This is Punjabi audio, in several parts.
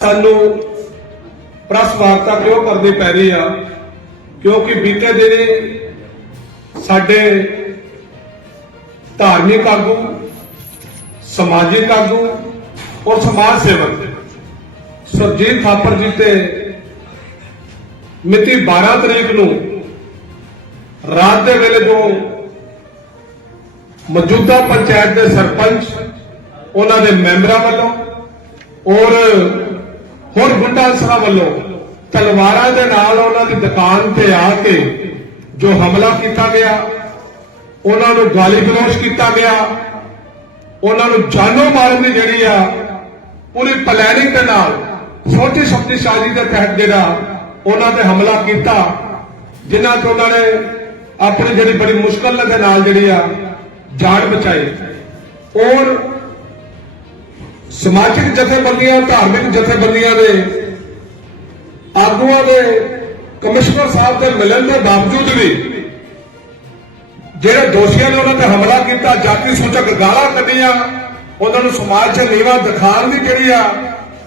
ਸਾਨੂੰ ਪ੍ਰੈਸ ਵਾਰਤਾ ਕਿਉਂ ਕਰਨੀ ਪੈ ਰਹੀ ਆ? ਕਿਉਂਕਿ ਬੀਤੇ ਦਿਨੀ ਸਾਡੇ ਧਾਰਮਿਕ ਆਗੂ, ਸਮਾਜਿਕ ਆਗੂ ਔਰ ਸਮਾਜ ਸੇਵਕ ਸੁਰਜੀਤ ਥਾਪਰ ਜੀ ਤੇ ਮਿਤੀ 12 ਤਰੀਕ ਨੂੰ ਰਾਤ ਦੇ ਵੇਲੇ ਜੋ ਮੌਜੂਦਾ ਪੰਚਾਇਤ ਦੇ ਸਰਪੰਚ, ਉਹਨਾਂ ਦੇ ਮੈਂਬਰਾਂ ਵੱਲੋਂ ਔਰ ਹੋਰ ਗੁੰਡਾ ਅਨਸਰਾਂ ਵੱਲੋਂ ਤਲਵਾਰਾਂ ਦੇ ਨਾਲ ਉਹਨਾਂ ਦੀ ਦੁਕਾਨ ਤੇ ਆ ਕੇ ਜੋ ਹਮਲਾ ਕੀਤਾ ਗਿਆ, ਉਹਨਾਂ ਨੂੰ ਗਾਲੀ ਗਲੋਚ ਕੀਤਾ ਗਿਆ, ਉਹਨਾਂ ਨੂੰ ਜਾਨੋਂ ਮਾਰਨ ਦੀ ਜਿਹੜੀ ਆ ਪੂਰੀ ਪਲੈਨਿੰਗ ਦੇ ਨਾਲ ਛੋਟੀ ਸ਼ਕਤੀਸ਼ਾਲੀ ਦੇ ਤਹਿਤ ਜਿਹੜਾ ਉਹਨਾਂ ਤੇ ਹਮਲਾ ਕੀਤਾ, ਜਿਨ੍ਹਾਂ ਤੋਂ ਉਹਨਾਂ ਨੇ ਆਪਣੀ ਜਿਹੜੀ ਬੜੀ ਮੁਸ਼ਕਲ ਦੇ ਨਾਲ ਜਿਹੜੀ ਆ ਜਾਨ ਬਚਾਈ। ਔਰ ਸਮਾਜਿਕ ਜਥੇਬੰਦੀਆਂ, ਧਾਰਮਿਕ ਜਥੇਬੰਦੀਆਂ ਦੇ ਆਗੂਆਂ ਦੇ ਕਮਿਸ਼ਨਰ ਸਾਹਿਬ ਦੇ ਮਿਲਣ ਦੇ ਬਾਵਜੂਦ ਵੀ ਜਿਹੜੇ ਦੋਸ਼ੀਆਂ ਨੇ ਉਹਨਾਂ ਤੇ ਹਮਲਾ ਕੀਤਾ, ਜਾਤੀ ਸੂਚਕ ਗਾਲਾਂ ਕੱਢੀਆਂ, ਉਹਨਾਂ ਨੂੰ ਸਮਾਜ 'ਚ ਨੀਵਾ ਦਿਖਾਉਣ ਦੀ ਜਿਹੜੀ ਆ,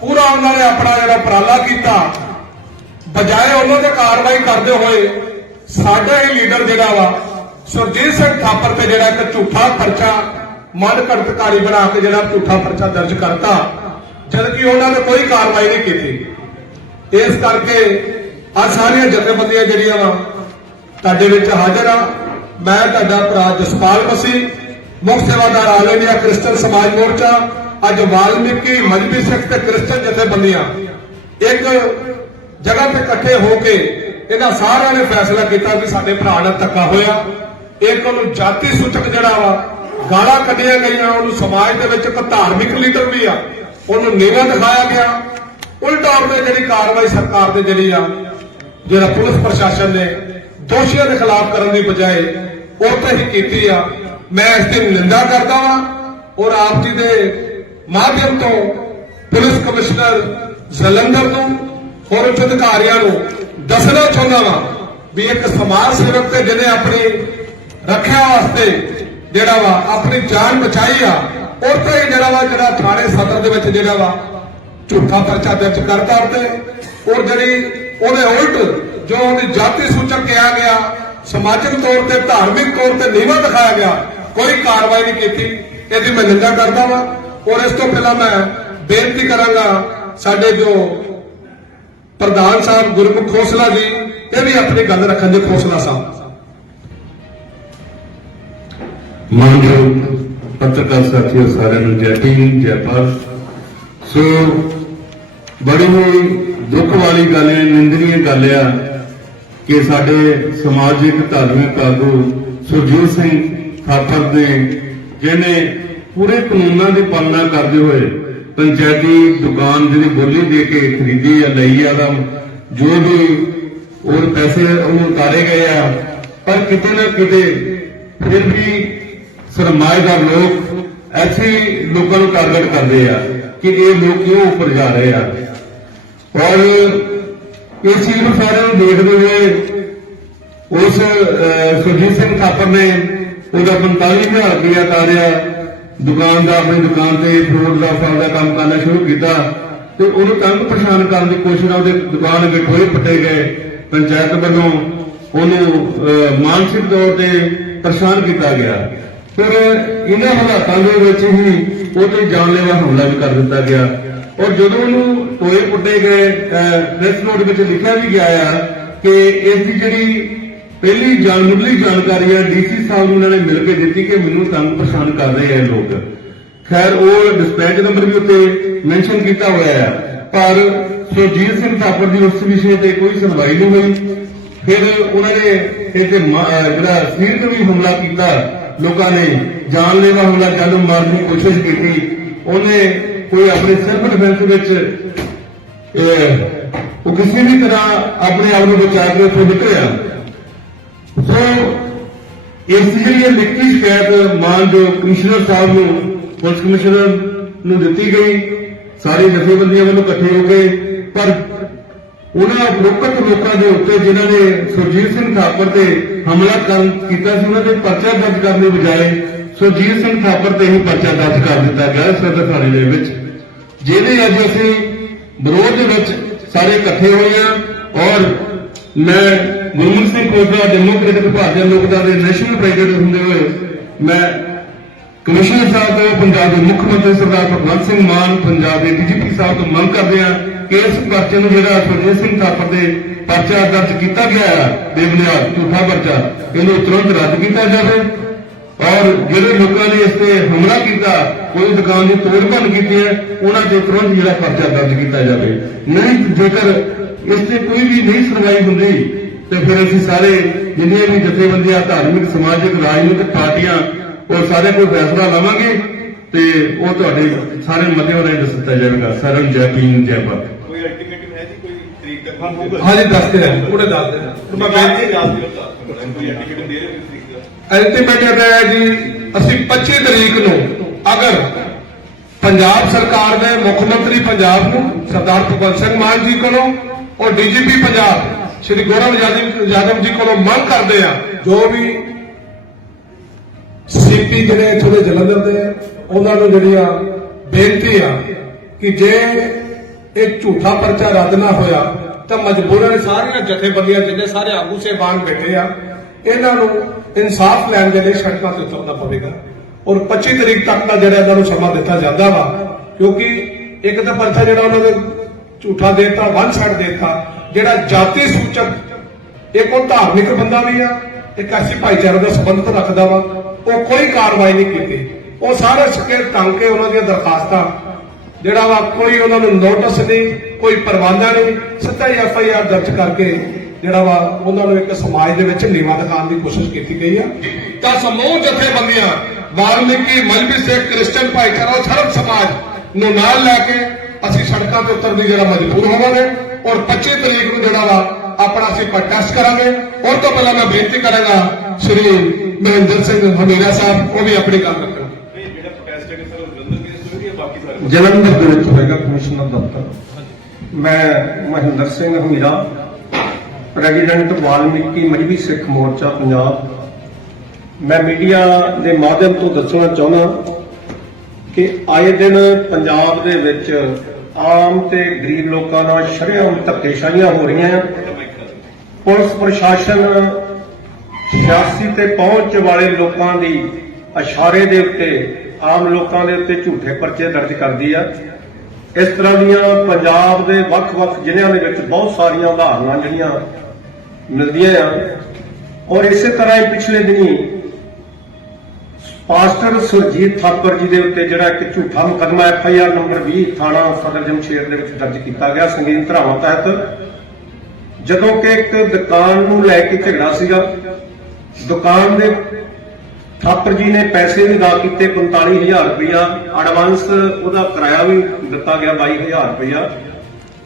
ਪੂਰਾ ਉਹਨਾਂ ਨੇ ਆਪਣਾ ਜਿਹੜਾ ਉਪਰਾਲਾ ਕੀਤਾ। ਬਜਾਏ ਉਹਨਾਂ ਤੇ ਕਾਰਵਾਈ ਕਰਦੇ ਹੋਏ ਸਾਡਾ ਹੀ ਲੀਡਰ ਜਿਹੜਾ ਵਾ, ਸੁਰਜੀਤ ਸਿੰਘ ਥਾਪਰ ਤੇ ਜਿਹੜਾ ਇੱਕ ਝੂਠਾ ਖਰਚਾ ਮਨ ਘੜਤਕਾਰੀ ਬਣਾ ਕੇ ਜਿਹੜਾ ਝੂਠਾ ਪਰਚਾ ਦਰਜ ਕਰਤਾ ਜਦ ਕਿ ਉਹਨਾਂ ਨੇ ਕੋਈ ਕਾਰਵਾਈ ਨਹੀਂ ਕੀਤੀ। ਇਸ ਕਰਕੇ ਆ ਸਾਰੀਆਂ ਜਥੇਬੰਦੀਆਂ ਜਿਹੜੀਆਂ ਵਾ, ਤੁਹਾਡੇ ਵਿੱਚ ਹਾਜ਼ਰ ਆ। ਮੈਂ ਤੁਹਾਡਾ ਭਰਾ ਜਸਪਾਲ ਮਸੀਹ ਮੁੱਖ ਸੇਵਾਦਾਰ ਆਲ ਇੰਡੀਆ ਕ੍ਰਿਸਚਨ ਸਮਾਜ ਮੋਰਚਾ, ਅੱਜ ਵਾਲਮੀਕੀ, ਮਜਬੀ ਸਿੱਖ ਤੇ ਕ੍ਰਿਸਚਨ ਜਥੇਬੰਦੀਆਂ ਇੱਕ ਜਗ੍ਹਾ ਤੇ ਇਕੱਠੇ ਹੋ ਕੇ ਇਹਨਾਂ ਸਾਰਿਆਂ ਨੇ ਫੈਸਲਾ ਕੀਤਾ ਵੀ ਸਾਡੇ ਭਰਾ ਨਾਲ ਧੱਕਾ ਹੋਇਆ। ਇੱਕ ਉਹਨੂੰ ਜਾਤੀ ਸੂਚਕ ਜਿਹੜਾ ਵਾ ਗਾਲਾਂ ਕੱਢੀਆਂ ਗਈਆਂ, ਉਹਨੂੰ ਸਮਾਜ ਦੇ ਵਿੱਚ ਇੱਕ ਧਾਰਮਿਕ ਲੀਡਰ ਵੀ ਆ। ਉਹਨੂੰ ਨੀਵਾ ਦਿਖਾਇਆ ਗਿਆ। ਉਲਟਾ ਉਹਨੇ ਜਿਹੜੀ ਕਾਰਵਾਈ ਸਰਕਾਰ ਦੇ ਜਿਹੜੀ ਆ, ਜਿਹੜਾ ਪੁਲਿਸ ਪ੍ਰਸ਼ਾਸਨ ਨੇ ਦੋਸ਼ੀਆਂ ਦੇ ਖਿਲਾਫ ਕਰਨ ਦੀ ਬਜਾਏ ਉਹ ਤੇ ਹੀ ਕੀਤੀ ਆ। ਮੈਂ ਇਸ ਦੀ ਨਿੰਦਾ ਕਰਦਾ ਹਾਂ ਔਰ ਆਪ ਜੀ ਦੇ ਮਾਧਿਅਮ ਤੋਂ ਪੁਲਿਸ ਕਮਿਸ਼ਨਰ ਜਲੰਧਰ ਨੂੰ ਹੋਰ ਉੱਚ ਅਧਿਕਾਰੀਆਂ ਨੂੰ ਦੱਸਣਾ ਚਾਹੁੰਦਾ ਹਾਂ ਵੀ ਇੱਕ ਸਮਾਜ ਸੇਵਕ ਤੇ ਜਿਹਨੇ ਆਪਣੀ ਰੱਖਿਆ ਵਾਸਤੇ ਜਿਹੜਾ ਵਾ ਆਪਣੀ ਜਾਨ ਬਚਾਈ ਆ, ਉੱਥੇ ਹੀ ਜਿਹੜਾ ਵਾ ਜਿਹੜਾ ਥਾਣੇ ਸਦਰ ਦੇ ਵਿੱਚ ਜਿਹੜਾ ਵਾ ਝੂਠਾ ਪਰਚਾ ਦਰਜ ਕਰਤਾ ਉੱਤੇ ਔਰ ਜਿਹੜੀ ਉਹਦੇ ਉਲਟ ਜੋ ਉਹਦੀ ਜਾਤੀ ਸੂਚਕ ਕਿਹਾ ਗਿਆ, ਸਮਾਜਿਕ ਤੌਰ ਤੇ, ਧਾਰਮਿਕ ਤੌਰ ਤੇ ਨੀਵਾ ਦਿਖਾਇਆ ਗਿਆ, ਕੋਈ ਕਾਰਵਾਈ ਨਹੀਂ ਕੀਤੀ। ਇਹਦੀ ਮੈਂ ਨਿੰਦਾ ਕਰਦਾ ਵਾਂ। ਔਰ ਇਸ ਤੋਂ ਪਹਿਲਾਂ ਮੈਂ ਬੇਨਤੀ ਕਰਾਂਗਾ ਸਾਡੇ ਜੋ ਪ੍ਰਧਾਨ ਸਾਹਿਬ ਗੁਰਮੁਖ ਖੋਸਲਾ ਜੀ, ਇਹ ਵੀ ਆਪਣੀ ਗੱਲ ਰੱਖਣ ਦੇ ਖੋਸਲਾ ਸਾਹਿਬ। ਮਾਨਯੋਗ ਪੱਤਰਕਾਰ ਸਾਥੀਓ, ਸਾਰਿਆਂ ਨੂੰ ਜੈ ਭੀਮ, ਜੈ ਭਾਰਤ। ਸੋ, ਬੜੀ ਹੀ ਦੁੱਖ ਵਾਲੀ ਗੱਲ ਹੈ ਨਿੰਦਨੀय ਗੱਲ ਆ ਕਿ ਸਾਡੇ ਸਮਾਜਿਕ ਧਾਰਮਿਕ ਆਗੂ ਸੁਰਜੀਤ ਸਿੰਘ ਥਾਪਰ ਦੇ ਜਿਹਨੇ ਪੂਰੇ ਕਾਨੂੰਨਾਂ ਦੀ ਪਾਲਣਾ ਕਰਦੇ ਹੋਏ ਪੰਚਾਇਤੀ ਦੁਕਾਨ ਜਿਹੜੀ ਬੋਲੀ ਦੇ ਕੇ ਖਰੀਦੀ ਆ, ਲਈ ਆ ਦਾ ਜੋ ਵੀ ਹੋਰ ਪੈਸੇ ਉਹਨੂੰ ਉਤਾਰੇ ਗਏ ਆ, ਪਰ ਕਿਤੇ ਨਾ ਕਿਤੇ ਫਿਰ ਵੀ ਸਰਮਾਏਦਾਰ ਲੋਕ ਐਸੇ ਲੋਕਾਂ ਨੂੰ ਟਾਰਗੇਟ ਕਰਦੇ ਆ ਕਿ ਇਹ ਲੋਕ ਕਿਉਂ ਉੱਪਰ ਜਾ ਰਹੇ ਆ। ਔਰ ਇਸ ਚੀਜ਼ ਨੂੰ ਸਾਰਿਆਂ ਨੂੰ ਦੇਖਦੇ ਹੋਏ ਉਸ ਸੁਰਜੀਤ ਸਿੰਘ ਥਾਪਰ ਨੇ ਉਹਦਾ 45000 ਰੁਪਇਆ ਤਾਰਿਆ। ਦੁਕਾਨ ਦਾ, ਆਪਣੀ ਦੁਕਾਨ ਤੇ ਫਰੂਟ ਦਾ, ਫਲ ਦਾ ਕੰਮ ਕਰਨਾ ਸ਼ੁਰੂ ਕੀਤਾ ਤੇ ਉਹਨੂੰ ਤੰਗ ਪਰੇਸ਼ਾਨ ਕਰਨ ਦੀ ਕੋਸ਼ਿਸ਼ ਨਾਲ ਉਹਦੇ ਦੁਕਾਨ ਅੱਗੇ ਟੋਏ ਪੱਟੇ ਗਏ। ਪੰਚਾਇਤ ਵੱਲੋਂ ਉਹਨੂੰ ਮਾਨਸਿਕ ਤੌਰ ਤੇ ਪਰੇਸ਼ਾਨ ਕੀਤਾ ਗਿਆ। ਫਿਰ ਇਹਨਾਂ ਹਾਲਾਤਾਂ ਦੇ ਵਿੱਚ ਹੀ ਉਹ ਤੇ ਜਾਨਲੇਵਾ ਹਮਲਾ ਵੀ ਕਰ ਦਿੱਤਾ ਗਿਆ। ਔਰ ਜਦੋਂ ਉਹਨੂੰ ਟੋਏ ਪੁੱਟੇ ਗਏ ਪ੍ਰੈਸ ਨੋਟ ਵਿੱਚ ਲਿਖਿਆ ਵੀ ਗਿਆ ਆ ਕਿ ਇਸ ਦੀ ਜਿਹੜੀ ਪਹਿਲੀ ਜਾਣ ਜਾਣਕਾਰੀ ਹੈ ਡੀਸੀ ਸਾਹਿਬ ਨੂੰ ਉਹਨਾਂ ਨੇ ਮਿਲ ਕੇ ਦਿੱਤੀ ਕਿ ਮੈਨੂੰ ਤੰਗ ਪਰੇਸ਼ਾਨ ਕਰ ਰਹੇ ਆ ਲੋਕ। ਖੈਰ, ਉਹ ਡਿਸਪੈਚ ਨੰਬਰ ਵੀ ਉੱਤੇ ਮੈਂਸ਼ਨ ਕੀਤਾ ਹੋਇਆ ਹੈ ਪਰ ਸੁਰਜੀਤ ਸਿੰਘ ਥਾਪਰ ਦੀ ਉਸ ਵਿਸ਼ੇ ਤੇ ਕੋਈ ਸੁਣਵਾਈ ਨਹੀਂ ਹੋਈ। ਫਿਰ ਉਹਨਾਂ ਨੇ ਇਹ ਤੇ ਮ- ਅਹ, ਜਿਹੜਾ ਸਰੀਰਕ ਵੀ ਹਮਲਾ ਕੀਤਾ। ਲੋਕਾਂ ਨੇ ਜਾਨਲੇਵਾ ਹਮਲਾ ਚਾਲੂ ਮਾਰਨ ਦੀ ਕੋਸ਼ਿਸ਼ ਕੀਤੀ। ਉਹਨੇ ਕੋਈ ਆਪਣੇ ਸੈਲਫ ਡਿਫੈਂਸ ਵਿੱਚ ਉਹ ਕਿਸੇ ਵੀ ਤਰ੍ਹਾਂ ਆਪਣੇ ਆਪ ਨੂੰ ਬਚਾ ਕੇ ਉੱਥੋਂ ਨਿਕਲਿਆ। ਸੋ, ਇਸ ਦੀ ਜਿਹੜੀ ਇਹ ਲਿਖਤੀ ਸ਼ਿਕਾਇਤ ਮਾਨਯੋਗ ਕਮਿਸ਼ਨਰ ਸਾਹਿਬ ਨੂੰ, ਪੁਲਿਸ ਕਮਿਸ਼ਨਰ ਨੂੰ ਦਿੱਤੀ ਗਈ, ਸਾਰੀ ਜਥੇਬੰਦੀਆਂ ਵੱਲੋਂ ਇਕੱਠੇ ਹੋ ਕੇ, ਪਰ ਉਹਨਾਂ ਲੋਕਤ ਲੋਕਾਂ ਦੇ ਉੱਤੇ ਜਿਨ੍ਹਾਂ ਨੇ ਸੁਰਜੀਤ ਸਿੰਘ ਥਾਪਰ ਤੇ ਹਮਲਾ ਕਰਨ ਕੀਤਾ ਸੀ, ਉਹਨਾਂ ਦੇ ਪਰਚਾ ਦਰਜ ਕਰਨ ਦੀ ਬਜਾਏ ਸੁਰਜੀਤ ਸਿੰਘ ਥਾਪਰ ਤੇ ਹੀ ਪਰਚਾ ਦਰਜ ਕਰ ਦਿੱਤਾ ਗਿਆ ਸਦਰ ਥਾਣੇ ਦੇ ਵਿੱਚ। ਜਿਹਦੇ ਅੱਜ ਅਸੀਂ ਵਿਰੋਧ ਦੇ ਵਿੱਚ ਸਾਰੇ ਇਕੱਠੇ ਹੋਏ ਆ ਔਰ ਮੈਂ ਗੁਰਮੁਖ ਸਿੰਘ ਕੋਟਲਾ ਡੈਮੋਕ੍ਰੈਟਿਕ ਭਾਰਤੀ ਲੋਕਦਲ ਦੇ ਨੈਸ਼ਨਲ ਪ੍ਰੈਜ਼ੀਡੈਂਟ ਹੁੰਦੇ ਹੋਏ ਮੈਂ ਕਮਿਸ਼ਨਰ ਸਾਹਿਬ ਤੋਂ ਪੰਜਾਬ ਦੇ ਮੁੱਖ ਮੰਤਰੀ ਸਰਦਾਰ ਭਗਵੰਤ ਸਿੰਘ ਮਾਨ, ਪੰਜਾਬ ਦੇ ਡੀਜੀਪੀ ਸਾਹਿਬ ਤੋਂ ਮੰਗ ਕਰਦੇ ਆ ਕਿ ਇਸ ਪਰਚੇ ਨੂੰ ਜਿਹੜਾ ਸੁਰਜੀਤ ਸਿੰਘ ਥਾਪਰ ਦੇ ਪਰਚਾ ਦਰਜ ਕੀਤਾ ਗਿਆ ਹੈ ਬੇਬੁਨਿਆਦ ਝੂਠਾ ਪਰਚਾ, ਇਹਨੂੰ ਤੁਰੰਤ ਰੱਦ ਕੀਤਾ ਜਾਵੇ। ਔਰ ਜਿਹੜੇ ਲੋਕਾਂ ਨੇ ਇਸ ਤੇ ਹਮਲਾ ਕੀਤਾ, ਕੋਈ ਦੁਕਾਨ ਦੀ ਤੋੜ ਭੰਨ ਕੀਤੀ ਹੈ, ਉਹਨਾਂ ਤੇ ਤੁਰੰਤ ਜਿਹੜਾ ਪਰਚਾ ਦਰਜ ਕੀਤਾ ਜਾਵੇ। ਨਹੀਂ, ਜੇਕਰ ਇਸ ਤੇ ਕੋਈ ਵੀ ਨਹੀਂ ਸੁਣਵਾਈ ਹੁੰਦੀ, ਤੇ ਫਿਰ ਅਸੀਂ ਸਾਰੇ ਜਿੰਨੀਆਂ ਵੀ ਜਥੇਬੰਦੀਆਂ, ਧਾਰਮਿਕ, ਸਮਾਜਿਕ, ਰਾਜਨੀਤਿਕ ਪਾਰਟੀਆਂ, ਉਹ ਸਾਰੇ ਕੋਈ ਫੈਸਲਾ ਲਵਾਂਗੇ। ਤੇ ਉਹ ਤੁਹਾਡੇ ਸਾਰੇ ਮਤੇ ਰਾਹੀਂ ਦੱਸ ਦਿੱਤਾ ਜਾਵੇਗਾ ਸਾਰਿਆਂ ਨੂੰ ਜੈ ਭੀਮ ਜੈ ਭਾਰਤ ਕੋਈ ਅਲਟੀਮੇਟਮ ਹੈ ਜੀ ਕੋਈ ਤਰੀਕ ਤੱਕ ਹਾਂਜੀ ਦੱਸਦੇ ਰਹਿ ਉਹਨੇ ਦੱਸਦੇ ਰਹਿ ਮੈਂ ਬੇਨਤੀ ਰਾਜ ਦੀ ਕੋਈ ਅਲਟੀਮੇਟਮ ਦੇ ਰਹੇ ਹੋ ਤਰੀਕ ਦਾ ਹੈ ਜੀ ਅਸੀਂ 25 ਤਰੀਕ ਨੂੰ ਅਗਰ ਪੰਜਾਬ ਸਰਕਾਰ ਦੇ ਮੁੱਖ ਮੰਤਰੀ ਪੰਜਾਬ ਨੂੰ ਸਰਦਾਰ ਭਗਵੰਤ ਸਿੰਘ ਮਾਨ ਜੀ ਕੋਲੋਂ ਔਰ ਡੀਜੀਪੀ ਪੰਜਾਬ ਸ਼੍ਰੀ ਗੌਰਵ ਯਾਦਵ ਯਾਦਵ ਜੀ ਕੋਲੋਂ ਮੰਗ ਕਰਦੇ ਆ ਜੋ ਵੀ ਸੀਪੀ ਜਿਹੜੇ ਇੱਥੋਂ ਦੇ ਜਲੰਧਰ ਦੇ ਆ, ਉਹਨਾਂ ਨੂੰ ਜਿਹੜੀ ਆ ਬੇਨਤੀ ਆ ਕਿ ਜੇ ਇਹ ਝੂਠਾ ਪਰਚਾ ਰੱਦ ਨਾ ਹੋਇਆ ਤਾਂ ਮਜਬੂਰਨ ਸਾਰੀਆਂ ਜਥੇਬੰਦੀਆਂ ਜਿੰਨੇ ਸਾਰੇ ਆਗੂ ਸੇਬਾਨ ਬੈਠੇ ਆ ਇਹਨਾਂ ਨੂੰ ਇਨਸਾਫ ਲੈਣ ਦੇ ਲਈ ਸੜਕਾਂ ਤੇ ਉਤਰਨਾ ਪਵੇਗਾ। ਔਰ 25 ਤਰੀਕ ਤੱਕ ਦਾ ਜਿਹੜਾ ਇਹਨਾਂ ਨੂੰ ਸਮਾਂ ਦਿੱਤਾ ਜਾਂਦਾ ਵਾ ਕਿਉਂਕਿ ਇੱਕ ਤਾਂ ਪਰਚਾ ਜਿਹੜਾ ਉਹਨਾਂ ਦੇ ਝੂਠਾ ਦੇਤਾ ਵਨ ਸਾਈਡ ਦੇਤਾ ਜਿਹੜਾ ਜਾਤੀ ਸੂਚਕ ਇੱਕ ਉਹ ਧਾਰਮਿਕ ਬੰਦਾ ਵੀ ਆ ਇੱਕ ਐਸੀ ਭਾਈਚਾਰੇ ਦਾ ਸੰਬੰਧ ਰੱਖਦਾ ਵਾ ਉਹ ਕੋਈ ਕਾਰਵਾਈ ਨਹੀਂ ਕੀਤੀ। ਉਹ ਸਾਰੇ ਸਕੇ ਟੰਗ ਉਹਨਾਂ ਦੀਆਂ ਦਰਖਾਸਤਾਂ, ਜਿਹੜਾ ਵਾ ਕੋਈ ਉਹਨਾਂ ਨੂੰ ਨੋਟਿਸ ਨਹੀਂ, ਕੋਈ ਪਰਵਾਨਾ ਨਹੀਂ, ਸਿੱਧਾ ਹੀ ਐਫ ਆਈ ਆਰ ਦਰਜ ਕਰਕੇ ਜਿਹੜਾ ਵਾ ਉਹਨਾਂ ਨੂੰ ਇੱਕ ਸਮਾਜ ਦੇ ਵਿੱਚ ਨੀਵਾ ਦਿਖਾਉਣ ਦੀ ਕੋਸ਼ਿਸ਼ ਕੀਤੀ ਗਈ ਆ। ਤਾਂ ਸਮੂਹ ਜਥੇਬੰਦੀਆਂ, ਵਾਲਮੀਕੀ ਮਲਬੀ ਸਿੱਖ ਕ੍ਰਿਸਚਨ ਭਾਈਚਾਰਾ, ਸਰਬ ਸਮਾਜ ਨੂੰ ਨਾਲ ਲੈ ਕੇ ਅਸੀਂ ਸੜਕਾਂ ਤੇ ਉਤਰਨ ਦੀ ਜਿਹੜਾ ਮਜਬੂਰ ਹੋਵਾਂਗੇ ਔਰ 25 ਤਰੀਕ ਨੂੰ ਜਿਹੜਾ ਵਾ ਆਪਣਾ ਅਸੀਂ ਪ੍ਰੋਟੈਸਟ ਕਰਾਂਗੇ। ਔਰ ਤੋਂ ਪਹਿਲਾਂ ਮੈਂ ਬੇਨਤੀ ਕਰਾਂਗਾ ਸ਼੍ਰੀ ਮਹਿੰਦਰ ਸਿੰਘ ਹਮੀਰਾ ਸਾਹਿਬ ਉਹ ਵੀ ਆਪਣੀ ਗੱਲ ਰੱਖਣ। ਨਹੀਂ ਜਿਹੜਾ ਪ੍ਰੋਟੈਸਟ ਹੈ ਸਰ ਉਹ ਜਲੰਧਰ ਕੇਸ ਹੋਈ ਹੈ ਬਾਕੀ ਸਾਰੇ ਜਲੰਧਰ ਦੇ ਵਿੱਚ ਹੋਏਗਾ ਕਮਿਸ਼ਨਰ ਦਫ਼ਤਰ। ਮੈਂ ਮਹਿੰਦਰ ਸਿੰਘ ਹਮੀਰਾ ਪ੍ਰੈਜ਼ੀਡੈਂਟ ਵਾਲਮੀਕੀ ਮਜਬੀ ਸਿੱਖ ਮੋਰਚਾ ਪੰਜਾਬ। ਮੈਂ ਮੀਡੀਆ ਦੇ ਮਾਧਿਅਮ ਤੋਂ ਦੱਸਣਾ ਚਾਹੁੰਦਾ ਕਿ ਆਏ ਦਿਨ ਪੰਜਾਬ ਦੇ ਵਿੱਚ ਆਮ ਤੇ ਗਰੀਬ ਲੋਕਾਂ ਨਾਲ ਸ਼ਰੇਆਮ ਧੱਕੇਸ਼ਾਹੀਆਂ ਹੋ ਰਹੀਆਂ। ਆ ਪੁਲਿਸ ਪ੍ਰਸ਼ਾਸਨ ਸਿਆਸੀ ਤੇ ਪਹੁੰਚ ਵਾਲੇ ਲੋਕਾਂ ਦੀ ਇਸ਼ਾਰੇ ਦੇ ਉੱਤੇ, ਆਮ ਲੋਕਾਂ ਦੇ ਉੱਤੇ ਝੂਠੇ ਪਰਚੇ ਦਰਜ ਕਰਦੀ ਆ। ਇਸ ਤਰ੍ਹਾਂ ਦੀਆਂ ਪੰਜਾਬ ਦੇ ਵੱਖ-ਵੱਖ ਜ਼ਿਲ੍ਹਿਆਂ ਦੇ ਵਿੱਚ ਬਹੁਤ ਸਾਰੀਆਂ ਉਦਾਹਰਨਾਂ ਜਿਹੜੀਆਂ ਮਿਲਦੀਆਂ ਆ। ਔਰ ਇਸੇ ਤਰ੍ਹਾਂ ਹੀ ਪਿਛਲੇ ਦਿਨੀ ਪਾਸਟਰ ਸੁਰਜੀਤ ਥਾਪਰ ਜੀ ਦੇ ਉੱਤੇ ਜਿਹੜਾ ਇੱਕ ਝੂਠਾ ਮੁਕੱਦਮਾ ਐਫ ਆਈ ਆਰ ਨੰਬਰ 20 ਥਾਣਾ ਸਦਰ ਜਮਸ਼ੇਰ ਦੇ ਵਿੱਚ ਦਰਜ ਕੀਤਾ ਗਿਆ। ਸੰਗੀਨ ਧਰਾਵਾਂ ਤਹਿਤ ਜਦੋਂ ਕਿ ਇੱਕ ਦੁਕਾਨ ਨੂੰ ਲੈ ਕੇ ਝਗੜਾ ਸੀਗਾ। ਦੁਕਾਨ ਦੇ ਥਾਪਰ ਜੀ ਨੇ ਪੈਸੇ ਵੀ ਦਾ ਕੀਤੇ 45000 ਰੁਪਇਆ ਐਡਵਾਂਸ ਉਹਦਾ ਕਿਰਾਇਆ ਵੀ ਦਿੱਤਾ ਗਿਆ 22000 ਰੁਪਇਆ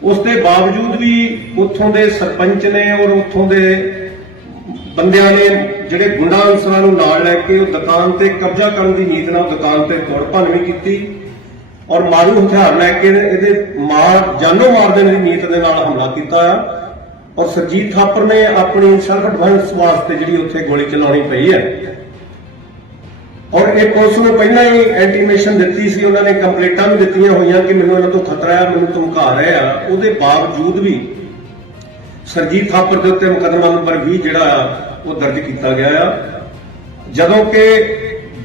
ਉਸ ਦੇ ਬਾਵਜੂਦ ਵੀ ਉੱਥੋਂ ਦੇ ਸਰਪੰਚ ਨੇ ਔਰ ਉੱਥੋਂ ਦੇ ਬੰਦਿਆਂ ਨੇ ਜਿਹੜੇ ਗੁੰਡਾ ਅਨਸਰਾਂ ਨੂੰ ਨਾਲ ਲੈ ਕੇ ਉਹ ਦੁਕਾਨ ਤੇ ਕਬਜ਼ਾ ਕਰਨ ਦੀ ਨੀਤ ਨਾਲ ਦੁਕਾਨ ਤੇ ਤੋੜ ਭੰਨ ਵੀ ਕੀਤੀ ਔਰ ਮਾਰੂ ਹਥਿਆਰ ਲੈ ਕੇ ਇਹਦੇ ਮਾਰ ਜਾਨੋਂ ਮਾਰ ਦੇਣ ਦੀ ਨੀਤ ਦੇ ਨਾਲ ਹਮਲਾ ਕੀਤਾ ਆ। ਔਰ ਸਰਜੀਤ ਥਾਪਰ ਨੇ ਆਪਣੀ ਸੈਲਫ ਡਿਫੈਂਸ ਵਾਸਤੇ ਜਿਹੜੀ ਉੱਥੇ ਗੋਲੀ ਚਲਾਉਣੀ ਪਈ ਹੈ। ਔਰ ਇਹ ਪੁਲਿਸ ਨੂੰ ਪਹਿਲਾਂ ਹੀ ਐਂਟੀਮੇਸ਼ਨ ਦਿੱਤੀ ਸੀ, ਉਹਨਾਂ ਨੇ ਕੰਪਲੇਂਟਾਂ ਵੀ ਦਿੱਤੀਆਂ ਹੋਈਆਂ ਕਿ ਮੈਨੂੰ ਇਹਨਾਂ ਤੋਂ ਖਤਰਾ ਹੈ, ਮੈਨੂੰ ਧਮਕਾ ਰਹੇ ਆ। ਉਹਦੇ ਬਾਵਜੂਦ ਵੀ ਸਰਜੀਤ ਥਾਪਰ ਦੇ ਉੱਤੇ ਮੁਕੱਦਮਾ ਨੰਬਰ 20 ਜਿਹੜਾ ਆ ਉਹ ਦਰਜ ਕੀਤਾ ਗਿਆ ਆ। ਜਦੋਂ ਕਿ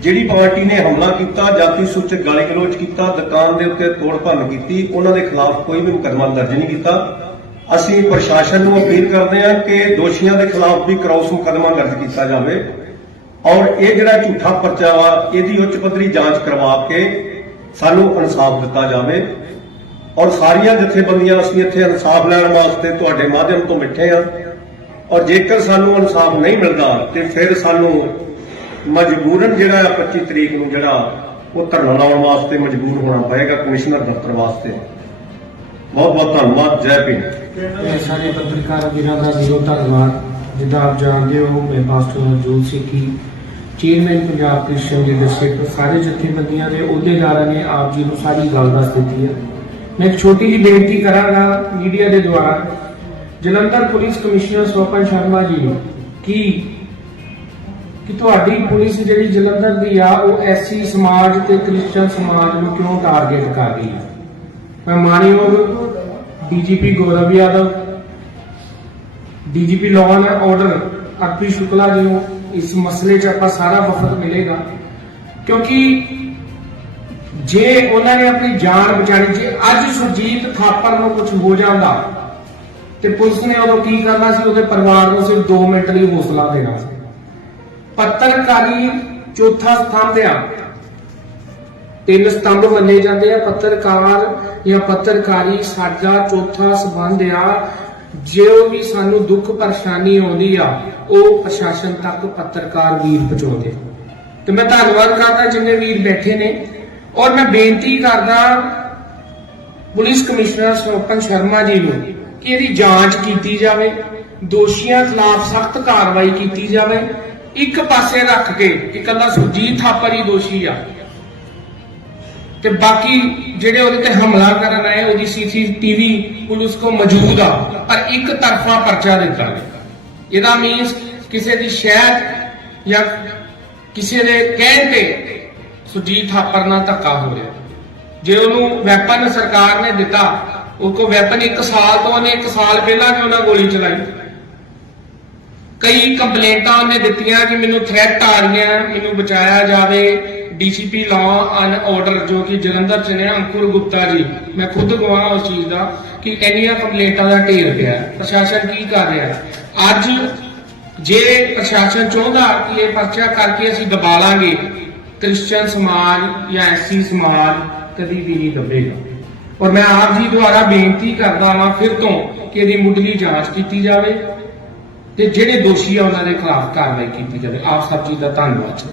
ਜਿਹੜੀ ਪਾਰਟੀ ਨੇ ਹਮਲਾ ਕੀਤਾ, ਜਾਤੀ ਸੂਚਕ ਗਾਲੀ ਗਲੋਚ ਕੀਤਾ, ਦੁਕਾਨ ਦੇ ਉੱਤੇ ਤੋੜ ਭੰਨ ਕੀਤੀ, ਉਹਨਾਂ ਦੇ ਖਿਲਾਫ ਕੋਈ ਵੀ ਮੁਕੱਦਮਾ ਦਰਜ ਨਹੀਂ ਕੀਤਾ। ਅਸੀਂ ਪ੍ਰਸ਼ਾਸਨ ਨੂੰ ਅਪੀਲ ਕਰਦੇ ਹਾਂ ਕਿ ਦੋਸ਼ੀਆਂ ਦੇ ਖਿਲਾਫ ਵੀ ਕ੍ਰਾਸ ਮੁਕੱਦਮਾ ਦਰਜ ਕੀਤਾ ਜਾਵੇ ਔਰ ਇਹ ਜਿਹੜਾ ਝੂਠਾ ਪਰਚਾ ਵਾ, ਇਹਦੀ ਉੱਚ ਪੱਧਰੀ ਜਾਂਚ ਕਰਵਾ ਕੇ ਸਾਨੂੰ ਇਨਸਾਫ ਦਿੱਤਾ ਜਾਵੇ ਔਰ ਸਾਰੀਆਂ ਜਥੇਬੰਦੀਆਂ ਅਸੀਂ ਇੱਥੇ ਇਨਸਾਫ ਲੈਣ ਵਾਸਤੇ ਤੁਹਾਡੇ ਮਾਧਿਅਮ ਤੋਂ ਮਿੱਠੇ ਆ ਔਰ ਜੇਕਰ ਸਾਨੂੰ ਇਨਸਾਫ ਨਹੀਂ ਮਿਲਦਾ ਤੇ ਫਿਰ ਸਾਨੂੰ ਮਜਬੂਰਨ ਜਿਹੜਾ ਆ 25 ਤਰੀਕ ਨੂੰ ਜਿਹੜਾ ਉਹ ਧਰਨਾ ਲਾਉਣ ਵਾਸਤੇ ਮਜਬੂਰ ਹੋਣਾ ਪਏਗਾ ਕਮਿਸ਼ਨਰ ਦਫ਼ਤਰ ਵਾਸਤੇ। ਬਹੁਤ ਬਹੁਤ ਧੰਨਵਾਦ, ਜੈ ਭੀਮ। ਸਾਰੇ ਪੱਤਰਕਾਰ ਵੀਰਾਂ ਦਾ ਦਿਲੋਂ ਧੰਨਵਾਦ। ਜਿੱਦਾਂ ਆਪ ਜਾਣਦੇ ਹੋ, ਮੈਂ ਪਾਸਟਰ ਹਰਜੋਤ ਸਿੱਖੀ ਚੇਅਰਮੈਨ ਪੰਜਾਬ ਕ੍ਰਿਸਚੀਅਨ ਲੀਡਰਸ਼ਿਪ ਸਾਰੇ ਜਥੇਬੰਦੀਆਂ ਦੇ ਅਹੁਦੇਦਾਰਾਂ ਨੇ ਆਪ ਜੀ ਨੂੰ ਸਾਰੀ ਗੱਲ ਦੱਸ ਦਿੱਤੀ ਹੈ। ਮੈਂ ਇੱਕ ਛੋਟੀ ਜਿਹੀ ਬੇਨਤੀ ਕਰਾਂਗਾ ਮੀਡੀਆ ਦੇ ਦੁਆਰਾ। ਜਲੰਧਰ ਪੁਲਿਸ ਕਮਿਸ਼ਨਰ ਸੋਪਨ ਸ਼ਰਮਾ ਜੀ ਨੂੰ ਕਿ ਕਿ ਤੁਹਾਡੀ ਪੁਲਿਸ ਜਿਹੜੀ ਜਲੰਧਰ ਦੀ ਆ, ਉਹ ਐਸਸੀ ਸਮਾਜ ਤੇ ਕ੍ਰਿਸਚੀਅਨ ਸਮਾਜ ਨੂੰ ਕਿਉਂ ਟਾਰਗੇਟ ਕਰ ਰਹੀ ਹੈ? ਮੈਂ ਮਾਨਯੋਗ DGP Gaurav Yadav, DGP law and order Arpit Shukla ji ਨੂੰ ਇਸ ਮਸਲੇ 'ਚ ਆਪਾਂ ਸਾਰਾ ਵਫਦ ਮਿਲੇਗਾ। ਕਿਉਂਕਿ ਜੇ ਉਹਨਾਂ ਨੇ ਆਪਣੀ ਜਾਨ ਬਚਾਣੀ, ਜੇ ਅੱਜ ਸੁਰਜੀਤ ਥਾਪਰ ਨੂੰ ਕੁਝ ਹੋ ਜਾਂਦਾ ਤੇ ਪੁਲਿਸ ਨੇ ਉਦੋਂ ਕੀ ਕਰਨਾ ਸੀ? ਉਹਦੇ ਪਰਿਵਾਰ ਨੂੰ ਸਿਰਫ 2 ਮਿੰਟ ਲਈ ਹੌਸਲਾ ਦੇਣਾ ਸੀ। ਪੱਤਰਕਾਰੀ ਚੌਥਾ ਸਥਾਨ ਤੇ ਆ। ਤਿੰਨ ਸਤੰਭ ਮੰਨੇ ਜਾਂਦੇ ਆ, ਪੱਤਰਕਾਰ ਜਾਂ ਪੱਤਰਕਾਰੀ, ਸਾਡਾ ਚੌਥਾ ਸਬੰਧ ਆ ਜੋ ਵੀ ਸਾਨੂੰ ਦੁੱਖ ਪਰੇਸ਼ਾਨੀ ਆਉਂਦੀ ਆ, ਉਹ ਪ੍ਰਸ਼ਾਸਨ ਤੱਕ ਪੱਤਰਕਾਰ ਵੀਰ ਪਹੁੰਚਾਉਂਦੇ ਤੇ ਮੈਂ ਧੰਨਵਾਦ ਕਰਦਾ ਜਿੰਨੇ ਵੀਰ ਬੈਠੇ ਨੇ। ਔਰ ਮੈਂ ਬੇਨਤੀ ਕਰਦਾ ਪੁਲਿਸ ਕਮਿਸ਼ਨਰ ਸੋਪਨ ਸ਼ਰਮਾ ਜੀ ਨੂੰ ਕਿ ਇਹਦੀ ਜਾਂਚ ਕੀਤੀ ਜਾਵੇ, ਦੋਸ਼ੀਆਂ ਖਿਲਾਫ ਸਖਤ ਕਾਰਵਾਈ ਕੀਤੀ ਜਾਵੇ। ਇੱਕ ਪਾਸੇ ਰੱਖ ਕੇ ਇਕੱਲਾ ਸੁਰਜੀਤ ਥਾਪਰ ਹੀ ਦੋਸ਼ੀ ਆ। ਤੇ ਬਾਕੀ ਜਿਹੜੇ ਉਹਦੇ ਤੇ ਹਮਲਾ ਕਰਨ ਆਏ ਉਹਦੀ ਸੀਸੀਟੀਵੀ ਪੁਲਿਸ ਕੋ ਮੌਜੂਦ ਆ। ਪਰ ਇੱਕ ਤਰਫਾ ਪਰਚਾ ਦਿੱਤਾ ਇਹਦਾ ਮੀਨਸ ਕਿਸੇ ਦੀ ਸ਼ਹਿਦ ਜਾਂ ਕਿਸੇ ਦੇ ਕਹਿਣ ਤੇ ਸੁਰਜੀਤ ਥਾਪਰ ਨਾਲ ਧੱਕਾ ਹੋ ਰਿਹਾ। ਜੇ ਉਹਨੂੰ ਵੈਪਨ ਸਰਕਾਰ ਨੇ ਦਿੱਤਾ, ਉਹ ਕੋ ਵੈਪਨ 1 ਸਾਲ ਤੋਂ ਉਹਨੇ 1 ਸਾਲ ਪਹਿਲਾਂ ਵੀ ਉਹਨਾਂ ਗੋਲੀ ਚਲਾਈ। ਕਈ ਕੰਪਲੇਂਟਾਂ ਉਹਨੇ ਦਿੱਤੀਆਂ ਕਿ ਮੈਨੂੰ ਥ੍ਰੈਟ ਆ ਰਹੀਆਂ, ਮੈਨੂੰ ਬਚਾਇਆ ਜਾਵੇ। ਡੀਸੀਪੀ ਲਾਅ ਐਂਡ ਆਰਡਰ ਜੋ ਕਿ ਜਲੰਧਰ ਚ ਨੇ, ਅੰਕੁਰ ਗੁਪਤਾ ਜੀ। ਮੈਂ ਖੁਦ ਗਵਾਹ ਉਸ ਚੀਜ਼ ਦਾ ਕਿ ਇੰਨੀਆਂ ਕੰਪਲੇਂਟਾਂ ਦਾ ਢੇਰ ਪਿਆ। ਪ੍ਰਸ਼ਾਸਨ ਕੀ ਕਰ ਰਿਹਾ? ਅੱਜ ਜੇ ਪ੍ਰਸ਼ਾਸਨ ਚਾਹੁੰਦਾ ਕਿ ਇਹ ਪਰਚਾ ਕਰਕੇ ਅਸੀਂ ਦਬਾ ਲਾਂਗੇ ਕ੍ਰਿਸਚੀਅਨ ਸਮਾਜ ਜਾਂ ਐਸਸੀ ਸਮਾਜ ਕਦੀ ਵੀ ਨਹੀਂ ਦਬੇਗਾ। ਔਰ ਮੈਂ ਆਪ ਜੀ ਦੁਆਰਾ ਬੇਨਤੀ ਕਰਦਾ ਹਾਂ ਫਿਰ ਤੋਂ ਕਿ ਇਹਦੀ ਮੁੱਢਲੀ ਜਾਂਚ ਕੀਤੀ ਜਾਵੇ ਤੇ ਜਿਹੜੇ ਦੋਸ਼ੀ ਆ ਉਹਨਾਂ ਦੇ ਖਿਲਾਫ ਕਾਰਵਾਈ ਕੀਤੀ ਜਾਵੇ। ਆਪ ਸਭ ਜੀ ਦਾ ਧੰਨਵਾਦ।